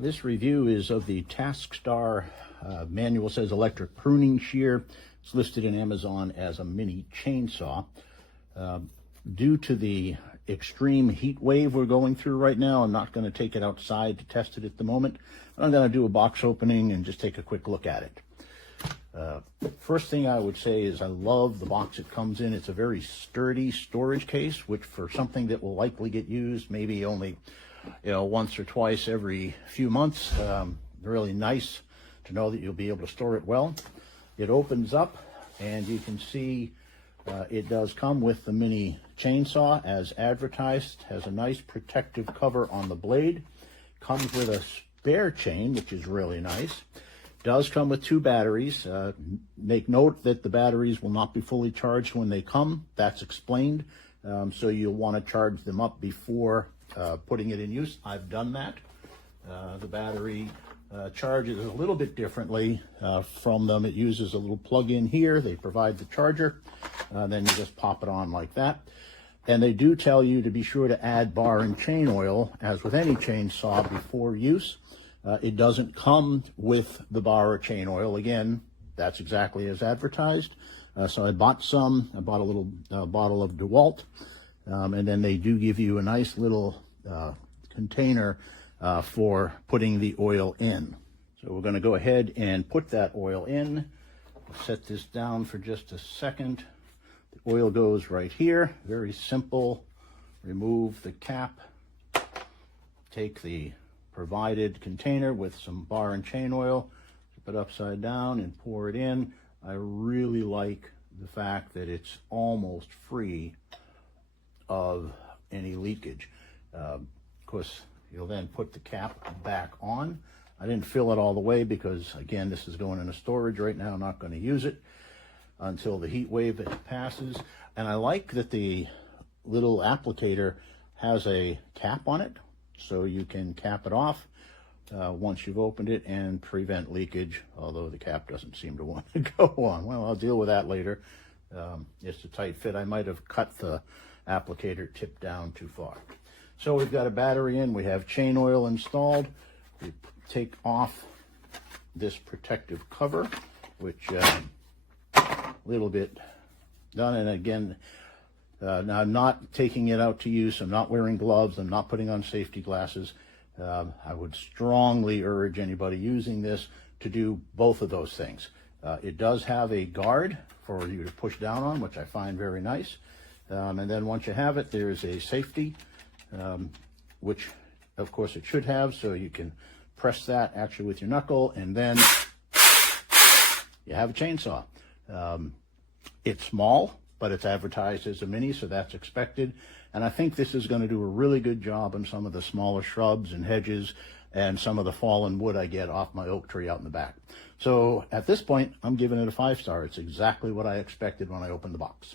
This review is of the TaskStar manual. Says electric pruning shear. It's listed in Amazon as a mini chainsaw. Due to the extreme heat wave we're going through right now, I'm not going to take it outside to test it at the moment. I'm going to do a box opening and just take a quick look at it. First thing I would say is I love the box it comes in. It's a very sturdy storage case, which for something that will likely get used maybe only once or twice every few months, really nice to know that you'll be able to store it well. It opens up and you can see it does come with the mini chainsaw as advertised. Has a nice protective cover on the blade. Comes with a spare chain, which is really nice. Does come with 2 batteries. Make note that the batteries will not be fully charged when they come. That's explained. So you'll want to charge them up before putting it in use. I've done that. The battery charges a little bit differently from them. It uses a little plug-in here. They provide the charger. Then you just pop it on like that. And they do tell you to be sure to add bar and chain oil, as with any chainsaw, before use. It doesn't come with the bar or chain oil. Again, that's exactly as advertised. So I bought some. I bought a little bottle of DeWalt. And then they do give you a nice little container for putting the oil in. So we're going to go ahead and put that oil in. Set this down for just a second. The oil goes right here. Very simple. Remove the cap. Take the provided container with some bar and chain oil, flip it upside down and pour it in. I really like the fact that it's almost free of any leakage. Of course, you'll then put the cap back on. I didn't fill it all the way because, again, this is going into storage right now. I'm not going to use it until the heat wave passes. And I like that the little applicator has a cap on it, so you can cap it off once you've opened it and prevent leakage, although the cap doesn't seem to want to go on. Well, I'll deal with that later. It's a tight fit. I might have cut the applicator tip down too far. So we've got a battery in. We have chain oil installed. We take off this protective cover, which a little bit done. And again, now, I'm not taking it out to use. I'm not wearing gloves. I'm not putting on safety glasses. I would strongly urge anybody using this to do both of those things. It does have a guard for you to push down on, which I find very nice. And then once you have it, there's a safety, which of course it should have. So you can press that actually with your knuckle, and then you have a chainsaw. It's small, but it's advertised as a mini, so that's expected. And I think this is going to do a really good job on some of the smaller shrubs and hedges and some of the fallen wood I get off my oak tree out in the back. So at this point, I'm giving it a 5-star. It's exactly what I expected when I opened the box.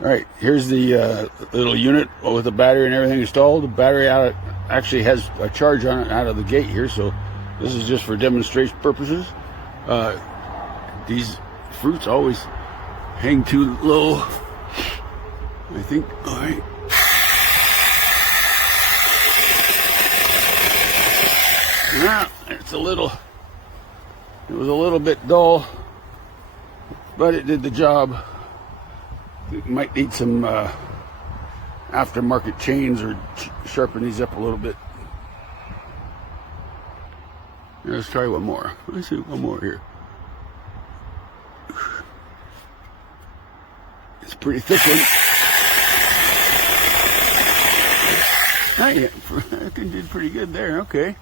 All right, here's the little unit with the battery and everything installed. The battery actually has a charge on it out of the gate here, so this is just for demonstration purposes. These fruits always hang too low, I think. All right. Yeah, it's a little It was a little bit dull, but it did the job. It might need some aftermarket chains or sharpen these up a little bit. Let's try one more. Let's see one more here. It's a pretty thick one. I did pretty good there. Okay.